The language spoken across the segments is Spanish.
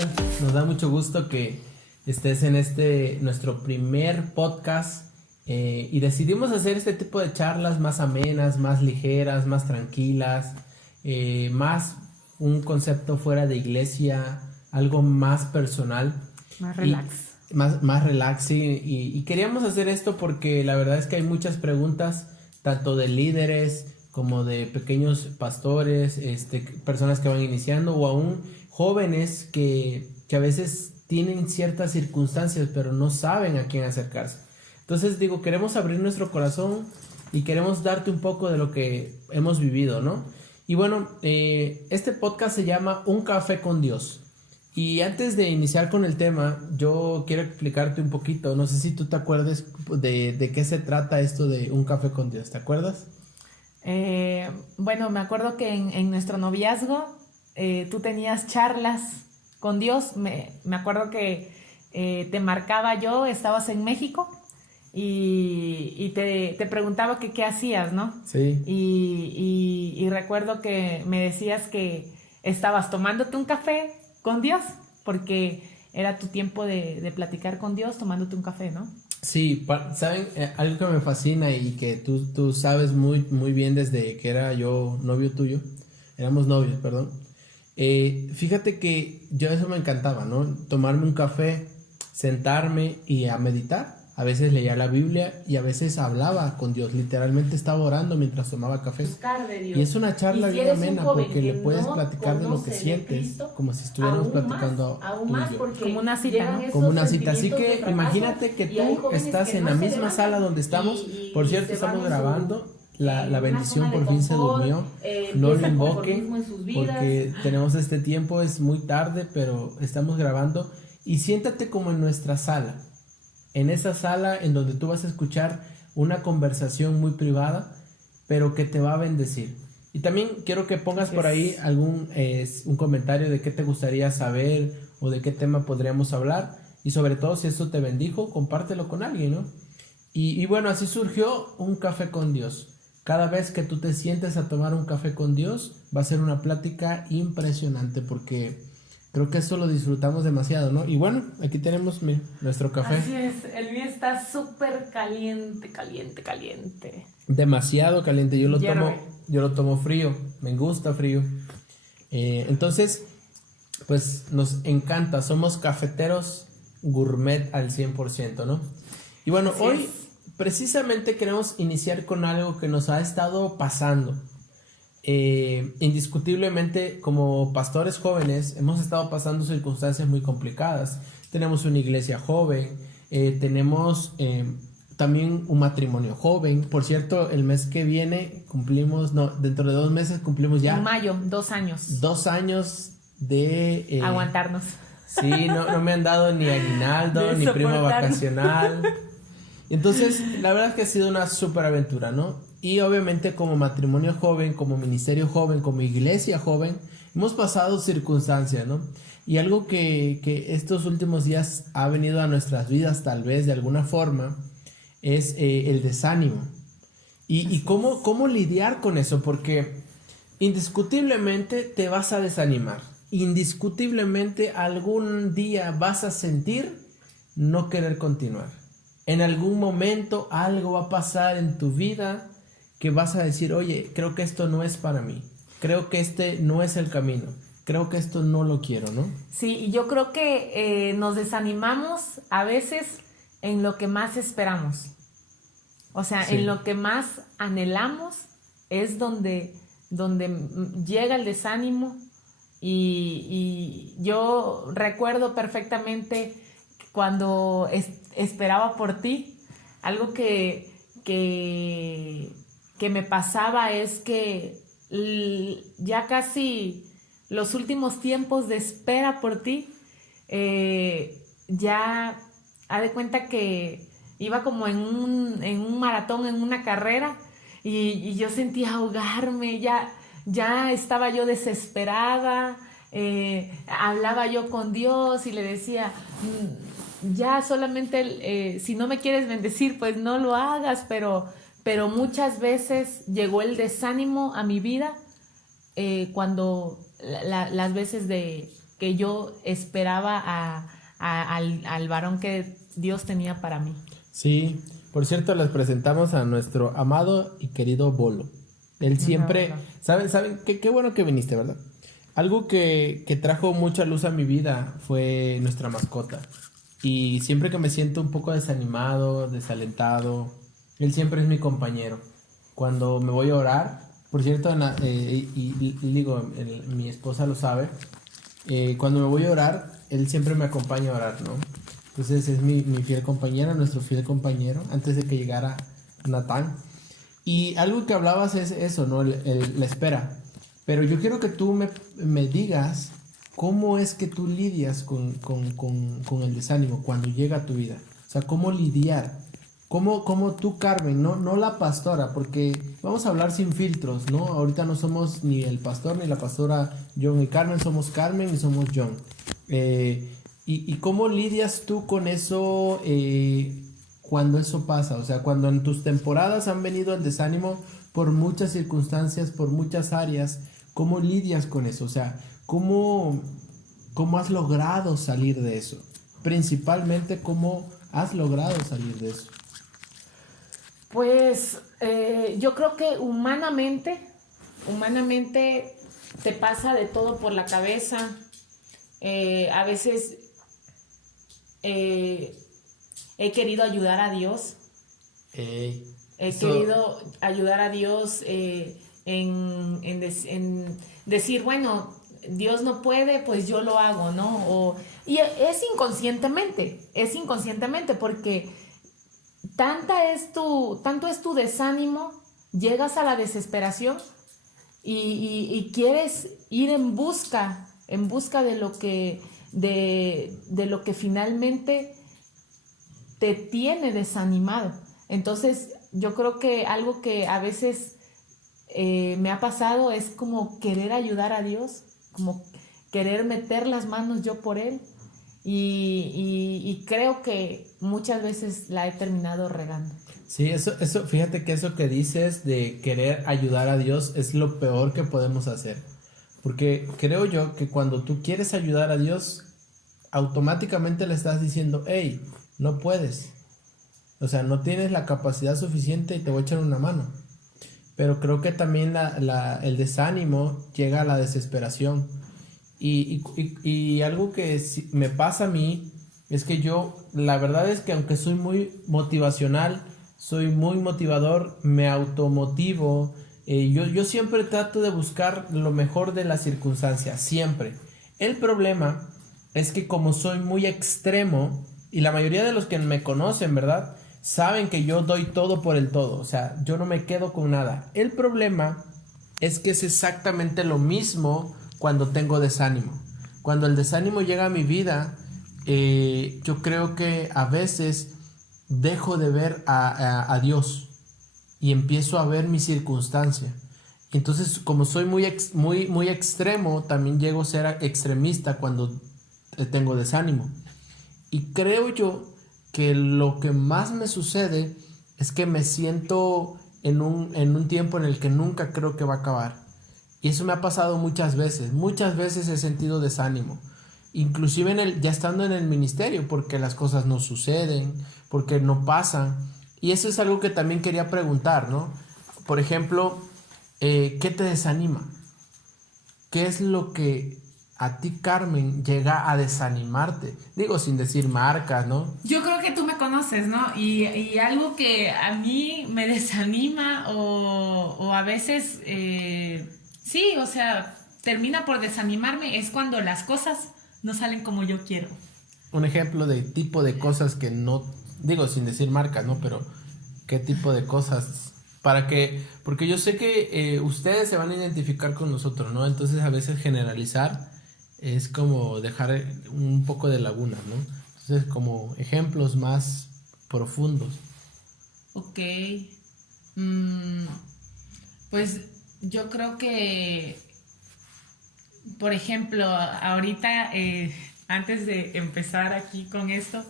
tal? Nos da mucho gusto que estés en nuestro primer podcast y decidimos hacer este tipo de charlas más amenas, más ligeras, más tranquilas, más un concepto fuera de iglesia, algo más personal. Más relax. Más relax, sí. Y queríamos hacer esto porque la verdad es que hay muchas preguntas, tanto de líderes como de pequeños pastores, personas que van iniciando o aún jóvenes que a veces tienen ciertas circunstancias pero no saben a quién acercarse. Entonces queremos abrir nuestro corazón y queremos darte un poco de lo que hemos vivido, ¿no? Y bueno, este podcast se llama Un Café con Dios. Y antes de iniciar con el tema, yo quiero explicarte un poquito, no sé si tú te acuerdas de qué se trata esto de Un Café con Dios, ¿te acuerdas? Bueno, me acuerdo que en nuestro noviazgo tú tenías charlas con Dios. Me acuerdo que te marcaba yo, estabas en México y te preguntaba que qué hacías, ¿no? Sí. Y recuerdo que me decías que estabas tomándote un café con Dios, porque era tu tiempo de platicar con Dios tomándote un café, ¿no? Sí, ¿saben? Algo que me fascina y que tú sabes muy, muy bien desde que era yo novio tuyo, éramos novios, perdón. Fíjate que yo eso me encantaba, ¿no? Tomarme un café, sentarme y a meditar. A veces leía la Biblia y a veces hablaba con Dios. Literalmente estaba orando mientras tomaba café. Buscar de Dios. Y es una charla si bien amena porque le puedes no platicar de lo que sientes, Cristo, como si estuviéramos platicando aún más, como una cita, ¿no? Como una cita. Así que imagínate que tú estás en la misma sala donde estamos. Por cierto, estamos grabando. La bendición por fin se durmió. No lo invoquen porque tenemos este tiempo, es muy tarde, pero estamos grabando. Y siéntate como en nuestra sala. En esa sala en donde tú vas a escuchar una conversación muy privada, pero que te va a bendecir. Y también quiero que pongas por ahí un comentario de qué te gustaría saber o de qué tema podríamos hablar. Y sobre todo, si esto te bendijo, compártelo con alguien, ¿no? Y bueno, así surgió Un Café con Dios. Cada vez que tú te sientes a tomar un café con Dios, va a ser una plática impresionante porque creo que eso lo disfrutamos demasiado, ¿no? Y bueno, aquí tenemos nuestro café. Así es, el mío está súper caliente. Demasiado caliente, yo lo tomo frío, me gusta frío. Entonces, pues nos encanta, somos cafeteros gourmet al 100%, ¿no? Y bueno, Así hoy es. Precisamente queremos iniciar con algo que nos ha estado pasando. Indiscutiblemente, como pastores jóvenes hemos estado pasando circunstancias muy complicadas. Tenemos una iglesia joven, tenemos también un matrimonio joven. Por cierto, el mes que viene dentro de 2 meses cumplimos ya en mayo, 2 años 2 años de aguantarnos. Sí, no me han dado ni aguinaldo ni prima vacacional. Entonces, la verdad es que ha sido una súper aventura, ¿no? Y obviamente como matrimonio joven, como ministerio joven, como iglesia joven, hemos pasado circunstancias, ¿no? Y algo que estos últimos días ha venido a nuestras vidas, tal vez de alguna forma, es el desánimo. Y cómo lidiar con eso, porque indiscutiblemente te vas a desanimar. Indiscutiblemente algún día vas a sentir no querer continuar. En algún momento algo va a pasar en tu vida que vas a decir, oye, creo que esto no es para mí. Creo que este no es el camino. Creo que esto no lo quiero, ¿no? Sí, y yo creo que nos desanimamos a veces en lo que más esperamos. O sea, sí, en lo que más anhelamos es donde llega el desánimo. Y yo recuerdo perfectamente cuando esperaba por ti, algo que me pasaba es que ya casi los últimos tiempos de espera por ti, ya haz de cuenta que iba como en un maratón, en una carrera, y yo sentía ahogarme, ya estaba yo desesperada. Hablaba yo con Dios y le decía, ya solamente si no me quieres bendecir, pues no lo hagas, pero muchas veces llegó el desánimo a mi vida cuando las veces de que yo esperaba al varón que Dios tenía para mí. Sí, por cierto, les presentamos a nuestro amado y querido Bolo. Él siempre, ¿saben? Qué bueno que viniste, ¿verdad? Algo que trajo mucha luz a mi vida fue nuestra mascota. Y siempre que me siento un poco desanimado, desalentado, él siempre es mi compañero. Cuando me voy a orar, por cierto, digo, mi esposa lo sabe, cuando me voy a orar, él siempre me acompaña a orar, ¿no? Entonces es mi fiel compañero, nuestro fiel compañero, antes de que llegara Natán. Y algo que hablabas es eso, ¿no? La espera. Pero yo quiero que tú me digas cómo es que tú lidias con el desánimo cuando llega a tu vida. O sea, cómo lidiar. Cómo tú, Carmen, no la pastora, porque vamos a hablar sin filtros, ¿no? Ahorita no somos ni el pastor ni la pastora John y Carmen, somos Carmen y somos John. ¿Y cómo lidias tú con eso cuando eso pasa? O sea, cuando en tus temporadas han venido el desánimo por muchas circunstancias, por muchas áreas, ¿cómo lidias con eso? O sea, ¿cómo has logrado salir de eso? Principalmente, ¿cómo has logrado salir de eso? Pues yo creo que humanamente te pasa de todo por la cabeza. A veces he querido ayudar a Dios. Querido ayudar a Dios en decir, bueno, Dios no puede, pues yo lo hago, ¿no? Y es inconscientemente, porque tanto es tu desánimo, llegas a la desesperación y quieres ir en busca de lo que finalmente te tiene desanimado. Entonces, yo creo que algo que a veces me ha pasado es como querer ayudar a Dios, como querer meter las manos yo por Él. Y creo que muchas veces la he terminado regando. Sí, eso, fíjate que eso que dices de querer ayudar a Dios es lo peor que podemos hacer. Porque creo yo que cuando tú quieres ayudar a Dios, automáticamente le estás diciendo, hey, no puedes. O sea, no tienes la capacidad suficiente y te voy a echar una mano. Pero creo que también el desánimo llega a la desesperación. Y algo que me pasa a mí es que yo, la verdad es que aunque soy muy motivacional, soy muy motivador, me automotivo, yo siempre trato de buscar lo mejor de las circunstancias, siempre. El problema es que como soy muy extremo, y la mayoría de los que me conocen, ¿verdad?, saben que yo doy todo por el todo, o sea, yo no me quedo con nada. El problema es que es exactamente lo mismo cuando tengo desánimo. Cuando el desánimo llega a mi vida, yo creo que a veces dejo de ver a Dios y empiezo a ver mi circunstancia. Entonces, como soy muy extremo, también llego a ser extremista cuando tengo desánimo. Y creo yo que lo que más me sucede es que me siento en un tiempo en el que nunca creo que va a acabar. Y eso me ha pasado muchas veces he sentido desánimo, inclusive ya estando en el ministerio, porque las cosas no suceden, porque no pasan. Y eso es algo que también quería preguntar, ¿no? Por ejemplo, ¿qué te desanima? ¿Qué es lo que a ti, Carmen, llega a desanimarte? Digo, sin decir marcas, ¿no? Yo creo que tú me conoces, ¿no? Y algo que a mí me desanima o a veces, sí, o sea, termina por desanimarme es cuando las cosas no salen como yo quiero. Un ejemplo de tipo de cosas que no, digo, sin decir marcas, ¿no? Pero, ¿qué tipo de cosas? Porque yo sé que ustedes se van a identificar con nosotros, ¿no? Entonces a veces generalizar es como dejar un poco de laguna, ¿no? Entonces como ejemplos más profundos. Ok. Pues yo creo que, por ejemplo, ahorita, antes de empezar aquí con esto,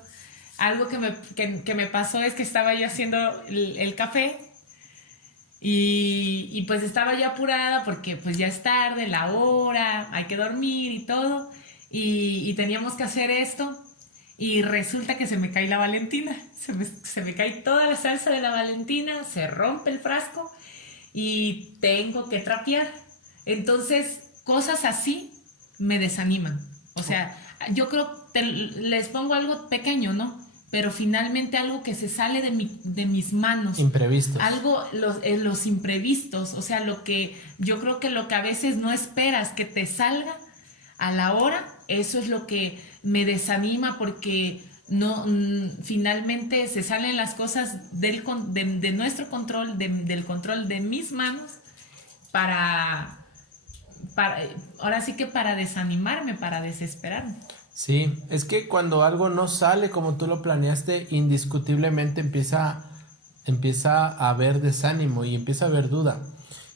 algo que me pasó es que estaba yo haciendo el café y pues estaba yo apurada porque pues ya es tarde, la hora, hay que dormir y todo. y teníamos que hacer esto y resulta que se me cae la Valentina, se me cae toda la salsa de la Valentina, se rompe el frasco y tengo que trapear. Entonces, cosas así me desaniman. O sea, yo creo, les pongo algo pequeño, ¿no? Pero finalmente algo que se sale de mis manos. Imprevistos. Algo, los imprevistos, o sea, yo creo que lo que a veces no esperas que te salga a la hora, eso es lo que me desanima porque no, finalmente se salen las cosas de nuestro control, del control de mis manos ahora sí que para desanimarme, para desesperarme. Sí, es que cuando algo no sale como tú lo planeaste, indiscutiblemente empieza a haber desánimo y empieza a haber duda.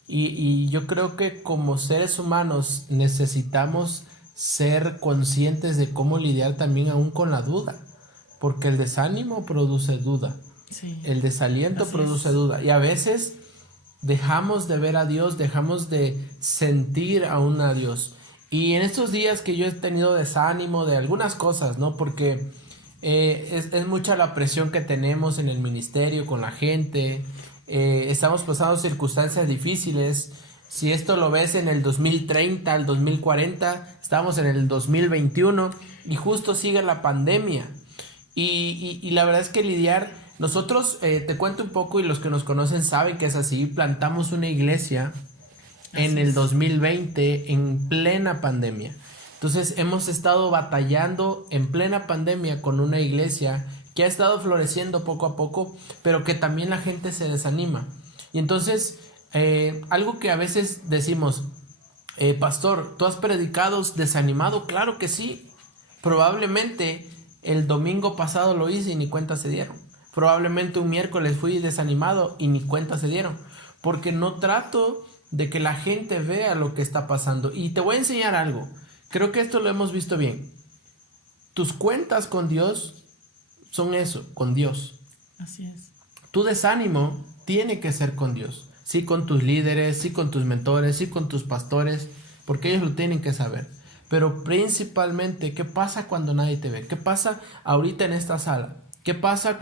Y yo creo que como seres humanos necesitamos ser conscientes de cómo lidiar también aún con la duda, porque el desánimo produce duda, sí. El desaliento produce duda, y a veces dejamos de ver a Dios, dejamos de sentir aún a Dios. Y en estos días que yo he tenido desánimo de algunas cosas, ¿no? Porque es mucha la presión que tenemos en el ministerio con la gente. Estamos pasando circunstancias difíciles. Si esto lo ves en el 2030, el 2040, estamos en el 2021 y justo sigue la pandemia. Y la verdad es que nosotros, te cuento un poco y los que nos conocen saben que es así, plantamos una iglesia en el 2020 en plena pandemia. Entonces hemos estado batallando en plena pandemia con una iglesia que ha estado floreciendo poco a poco, pero que también la gente se desanima. Y entonces algo que a veces decimos, pastor, ¿tú has predicado desanimado? Claro que sí. Probablemente el domingo pasado lo hice y ni cuenta se dieron. Probablemente un miércoles fui desanimado y ni cuenta se dieron. Porque no trato de que la gente vea lo que está pasando. Y te voy a enseñar algo. Creo que esto lo hemos visto bien. Tus cuentas con Dios son eso, con Dios. Así es. Tu desánimo tiene que ser con Dios. Sí con tus líderes, sí con tus mentores, sí con tus pastores, porque ellos lo tienen que saber. Pero principalmente, ¿qué pasa cuando nadie te ve? ¿Qué pasa ahorita en esta sala? ¿Qué pasa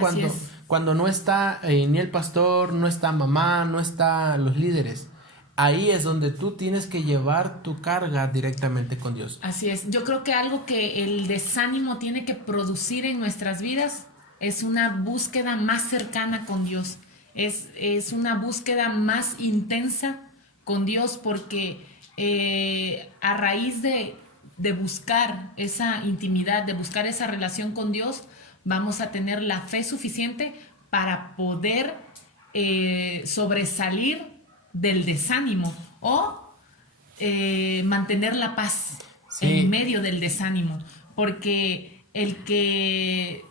cuando no está ni el pastor, no está mamá, no están los líderes? Ahí es donde tú tienes que llevar tu carga directamente con Dios. Así es. Yo creo que algo que el desánimo tiene que producir en nuestras vidas es una búsqueda más cercana con Dios. Es una búsqueda más intensa con Dios porque a raíz de buscar esa intimidad, de buscar esa relación con Dios, vamos a tener la fe suficiente para poder sobresalir del desánimo o mantener la paz en medio del desánimo, porque el que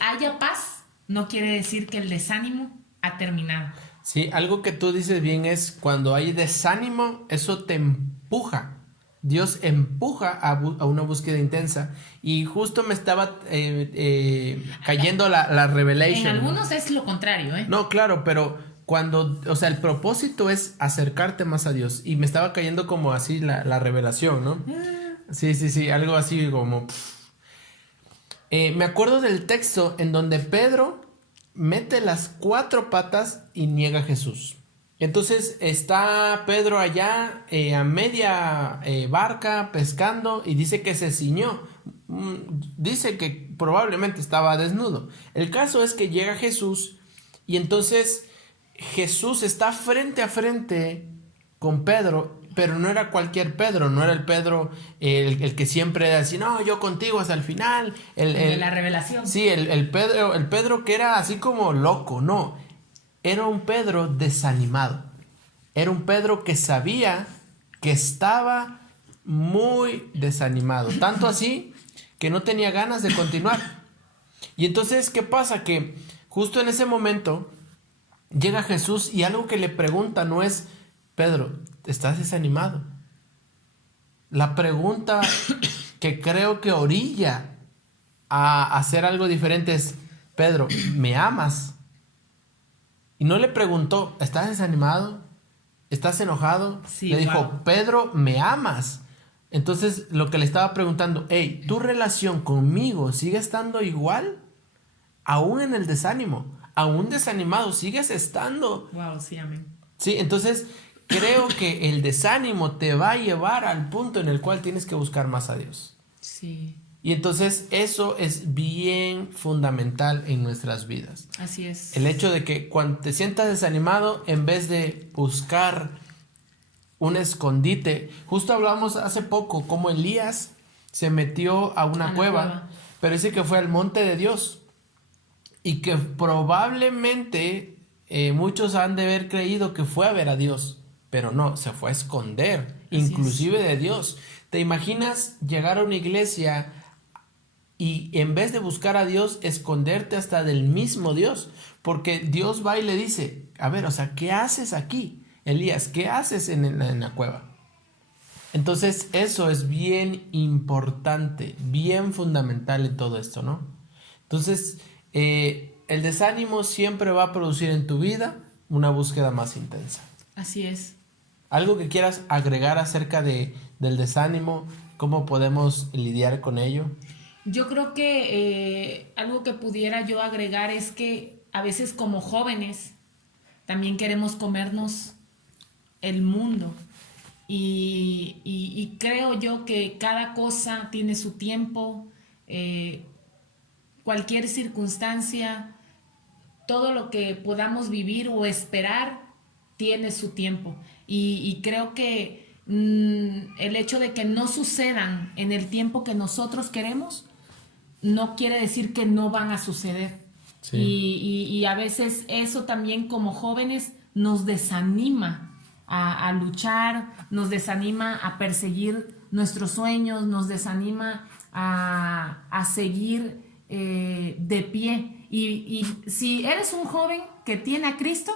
haya paz no quiere decir que el desánimo ha terminado. Sí, algo que tú dices bien es cuando hay desánimo, eso te empuja. Dios empuja a una búsqueda intensa. Y justo me estaba cayendo la revelation. En algunos es lo contrario, ¿eh? No, claro, pero o sea, el propósito es acercarte más a Dios. Y me estaba cayendo como así la revelación, ¿no? Sí, algo así como... me acuerdo del texto en donde Pedro mete las 4 patas y niega a Jesús. Entonces está Pedro allá a media barca pescando y dice que se ciñó. Dice que probablemente estaba desnudo. El caso es que llega Jesús y entonces Jesús está frente a frente con Pedro, pero no era cualquier Pedro, no era el Pedro el que siempre era así, no, yo contigo hasta el final. El de la revelación. Sí, el Pedro que era así como loco, no. Era un Pedro desanimado. Era un Pedro que sabía que estaba muy desanimado. Tanto así que no tenía ganas de continuar. Y entonces, ¿qué pasa? Que justo en ese momento llega Jesús y algo que le pregunta no es, Pedro, ¿estás desanimado? La pregunta que creo que orilla a hacer algo diferente es, Pedro, ¿me amas? Y no le preguntó, ¿estás desanimado? ¿Estás enojado? Sí, le dijo, Pedro, ¿me amas? Entonces, lo que le estaba preguntando, hey, ¿tu relación conmigo sigue estando igual? Aún en el desánimo, aún desanimado, sigues estando. Wow, sí, amén. Sí, entonces creo que el desánimo te va a llevar al punto en el cual tienes que buscar más a Dios. Sí. Y entonces eso es bien fundamental en nuestras vidas. Así es. El hecho de que cuando te sientas desanimado, en vez de buscar un escondite, justo hablamos hace poco cómo Elías se metió a una cueva, pero dice que fue al monte de Dios y que probablemente muchos han de haber creído que fue a ver a Dios, pero no, se fue a esconder, inclusive de Dios. ¿Te imaginas llegar a una iglesia y en vez de buscar a Dios, esconderte hasta del mismo Dios? Porque Dios va y le dice, a ver, o sea, ¿qué haces aquí? Elías, ¿qué haces en la cueva? Entonces eso es bien importante, bien fundamental en todo esto, ¿no? Entonces el desánimo siempre va a producir en tu vida una búsqueda más intensa. Así es. ¿Algo que quieras agregar acerca del desánimo? ¿Cómo podemos lidiar con ello? Yo creo que algo que pudiera yo agregar es que a veces como jóvenes también queremos comernos el mundo y creo yo que cada cosa tiene su tiempo, cualquier circunstancia, todo lo que podamos vivir o esperar tiene su tiempo y creo que el hecho de que no sucedan en el tiempo que nosotros queremos no quiere decir que no van a suceder. Sí. Y a veces eso también como jóvenes nos desanima a luchar, nos desanima a perseguir nuestros sueños, nos desanima a seguir de pie. Y si eres un joven que tiene a Cristo,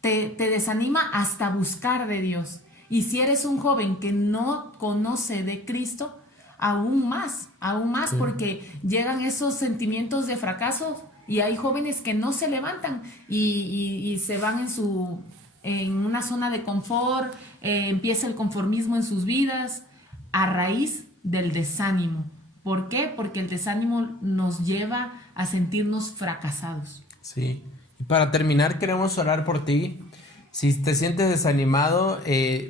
te desanima hasta buscar de Dios. Y si eres un joven que no conoce de Cristo, aún más, sí. Porque llegan esos sentimientos de fracaso y hay jóvenes que no se levantan y se van en una zona de confort, empieza el conformismo en sus vidas a raíz del desánimo. ¿Por qué? Porque el desánimo nos lleva a sentirnos fracasados. Sí, y para terminar queremos orar por ti. Si te sientes desanimado,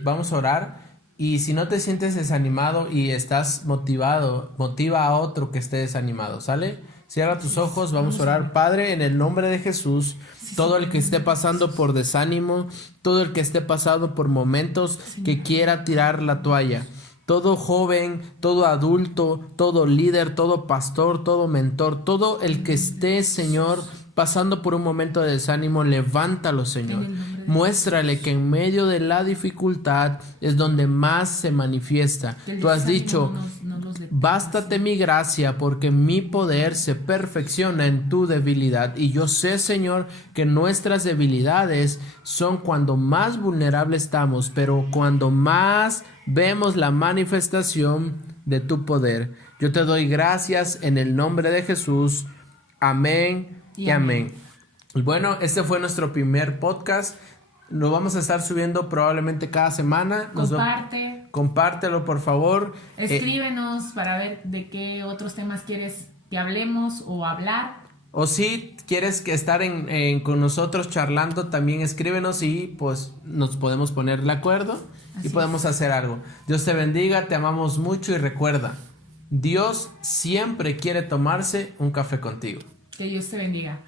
vamos a orar. Y si no te sientes desanimado y estás motivado, motiva a otro que esté desanimado, ¿sale? Cierra tus ojos, vamos a orar. Padre, en el nombre de Jesús, todo el que esté pasando por desánimo, todo el que esté pasando por momentos que quiera tirar la toalla, todo joven, todo adulto, todo líder, todo pastor, todo mentor, todo el que esté, Señor, pasando por un momento de desánimo, levántalo, Señor. Muéstrale que en medio de la dificultad es donde más se manifiesta. Tú has dicho, bástate mi gracia porque mi poder se perfecciona en tu debilidad. Y yo sé, Señor, que nuestras debilidades son cuando más vulnerables estamos, pero cuando más vemos la manifestación de tu poder. Yo te doy gracias en el nombre de Jesús. Amén y amén. Y bueno, este fue nuestro primer podcast. Lo vamos a estar subiendo probablemente cada semana. Compártelo, por favor. Escríbenos para ver de qué otros temas quieres que hablemos o hablar. O si quieres que estar con nosotros charlando, también escríbenos y pues nos podemos poner de acuerdo y podemos hacer algo. Dios te bendiga, te amamos mucho y recuerda, Dios siempre quiere tomarse un café contigo. Que Dios te bendiga.